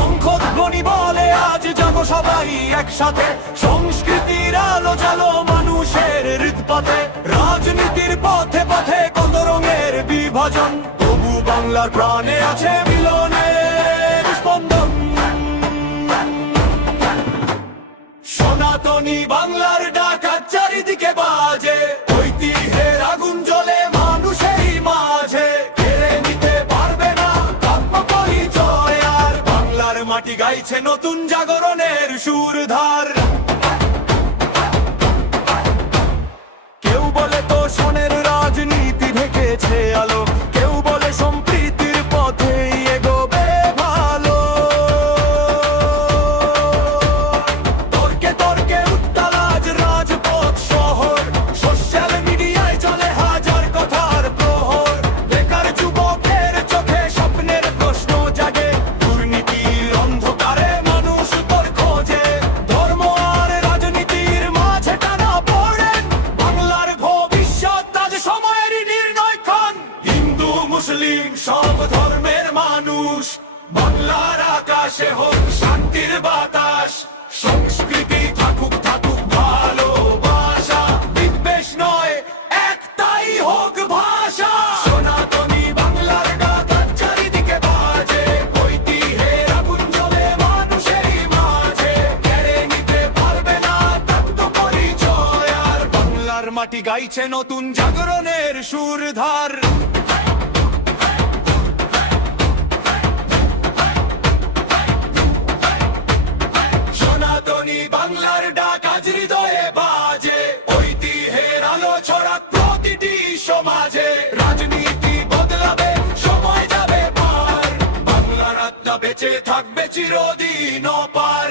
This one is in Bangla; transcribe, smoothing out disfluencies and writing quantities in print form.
শঙ্খধ্বনি বলে আজ যাবো সবাই একসাথে, সংস্কৃতির আলো জ্বালো মানুষের হৃদপথে। রাজনীতির পথে পথে কত রঙের বিভাজন, তবু বাংলার প্রাণে আছে মিলনের স্পন্দন। সনাতনী বাংলার ডাক আজ চারিদিকে বাজে, ঐতিহ্যের আগুন জ্বলে মানুষের মাঝে। কেড়ে নিতে পারবে না কাব্য পরিচয় আর, বাংলার মাটি গাইছে নতুন জাগরণের সুরধার। কেউ বলে তো সোনের রাজনীতি ঢেকেছে আলো, কেউ বলে সম্প্রীতির পথে এগোবে ভালো। তর্কে তর্কে উত্তাল আজ রাজপথ শহর, সোশ্যাল মিডিয়ায় চলে হাজার কথার প্রহর। বেকার যুবকের চোখে স্বপ্নের প্রশ্ন জাগে, দুর্নীতির অন্ধকারে মানুষ তোর খোঁজে। ধর্ম আর রাজনীতির মাঝে টানা পড়েন, বাংলার ভবিষ্যৎ আজ সময়েরই নির্ণয়ক্ষণ। হিন্দু মুসলিম সব ধর্মের মানুষ, বাংলার আকাশে হোক শান্তির বাতাস। সংস্কৃতি থাকুক থাকুক ভালোবাসা, বিদ্বেষ নয় একটাই হোক ভাষা। সনাতনী বাংলার ডাক আজ চারিদিকে বাজে, ঐতিহ্যের আগুন জ্বলে মানুষেরই মাঝে। কেড়ে নিতে পারবে না তত্ত্ব পরিচয় আর, বাংলার মাটি গাইছে নতুন জাগরণের সুরধার। সনাতনী বাংলার ডাক আজ হৃদয়ে বাজে, ঐতিহ্যের আলো ছড়াক প্রতিটি সমাজে। রাজনীতি বদলাবে সময় যাবে পার, বাংলার আত্মা বেঁচে থাকবে চিরদিন অপার।